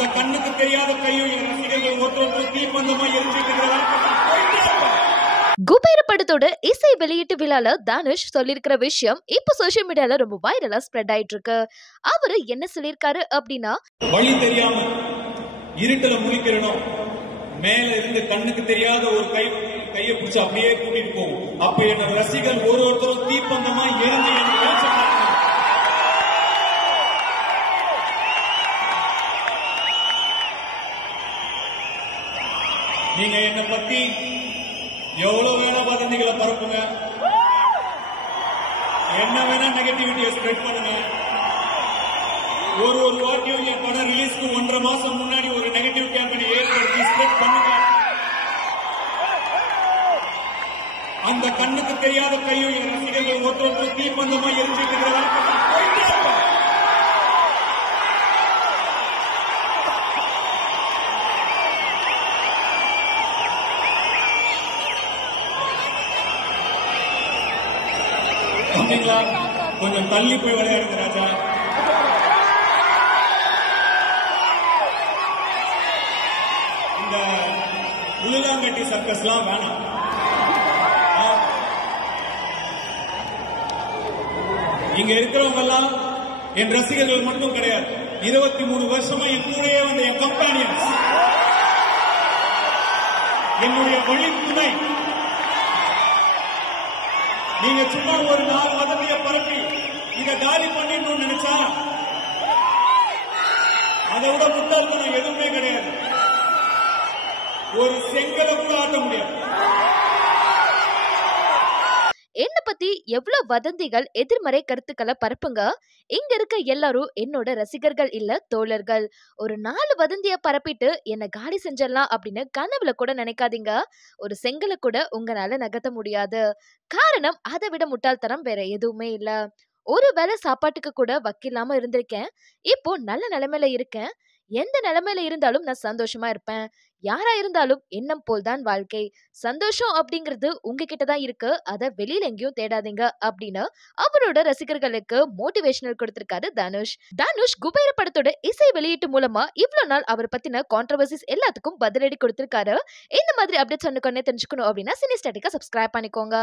அந்த கண்ணுக்கு தெரியாத கையும் என் ரசிகர்கள் ஒருத்தர் தீப்பந்தமா எரிஞ்சிட்டு குபேர படத்தோட இசை வெளியீட்டு விழால தனுஷ் சொல்லிருக்கிற விஷயம் இப்ப சோசியல் மீடியால ரொம்ப வைரலா ஸ்ப்ரெட் ஆயிட்டு இருக்கு. அவரு என்ன சொல்லிருக்காரு அப்படின்னா, வழி தெரியாம இருட்டுல முழிக்கிறனும் மேல இருந்து கண்ணுக்கு தெரியாத ஒரு கையை பிடிச்சு அப்படியே கூட்டிட்டு போகும். அப்ப என்னோட ரசிகர் ஒருத்தரும் தீப்பந்தமா எரிஞ்சு நீங்க என்ன பத்தி எவ்வளவு வேணா வதந்திகளை பரப்புங்க, என்ன வேணா நெகட்டிவிட்டியை ஸ்ப்ரெட் பண்ணுங்க. ஒரு வாட்டியும் என் படம் ரிலீஸ்க்கு 1.5 மாசம் முன்னாடி ஒரு நெகட்டிவ் கேம்பெயினை ஏற்படுத்தி ஸ்ப்ரெட் பண்ணுங்க. அந்த கண்ணுக்கு தெரியாத கையும் என் ரசிகர்கள் ஒருத்தர் தீப்பந்தமா எரிஞ்சிட்டு கொஞ்சம் தள்ளி போய் விளையாடுங்க ராஜா. இந்த உள்ளாங்கட்டி சர்க்கஸ் எல்லாம் வேணாம். இங்க இருக்கிறவங்க எல்லாம் என் ரசிகர்கள் மட்டும் கிடையாது, 23 வருஷமா என் கூடயே வந்த என் கம்பெனியன்ஸ், என்னுடைய வழி துணை. நீங்க சும்மா ஒரு 4 வதந்தியை பரப்பி இதை காலி பண்ணிடணும்னு நினைச்சா அதை விட முட்டாள்தனம் எதுவுமே கிடையாது. ஒரு செங்கலை கூட ஆட்ட முடியாது. என்ன பத்தி எவ்வளவு வதந்திகள் எதிர்மறை கருத்துக்களை பரப்புங்க. இங்க இருக்க எல்லாரும் என்னோட ரசிகர்கள் இல்ல, தோழர்கள். ஒரு 4 வதந்திய பரப்பிட்டு என்ன காலி செஞ்சிடலாம் அப்படின்னு கனவுல கூட நினைக்காதீங்க. ஒரு செங்கலை கூட உங்களால நகர்த்த முடியாது. காரணம் அதை விட முட்டாள்தனம் வேற எதுவுமே இல்ல. ஒரு வேளை சாப்பாட்டுக்கு கூட வக்கில்லாம இருந்திருக்கேன். இப்போ நல்ல நிலைமையில இருக்கேன். எந்த நிலைமையில இருந்தாலும் நான் சந்தோஷமா இருப்பேன். யாரா இருந்தாலும் எண்ணம் போல்தான் வாழ்க்கை. சந்தோஷம் அப்படிங்கிறது உங்ககிட்ட தான் இருக்கு, அதை வெளியில எங்கேயும் தேடாதீங்க அப்படின்னு அவரோட ரசிகர்களுக்கு மோட்டிவேஷனல் கொடுத்திருக்காரு தனுஷ். தனுஷ் குபேர படத்தோட இசை வெளியீட்டு மூலமா இவ்வளவு நாள் அவர் பத்தின கான்ட்ரோவர்சிஸ் எல்லாத்துக்கும் பதிலடி கொடுத்திருக்காரு. இந்த மாதிரி அப்டேட்ஸ் தெரிஞ்சுக்கணும் அப்படின்னா சினிஸ்டாட்டிக்கா சப்ஸ்கிரைப் பண்ணிக்கோங்க.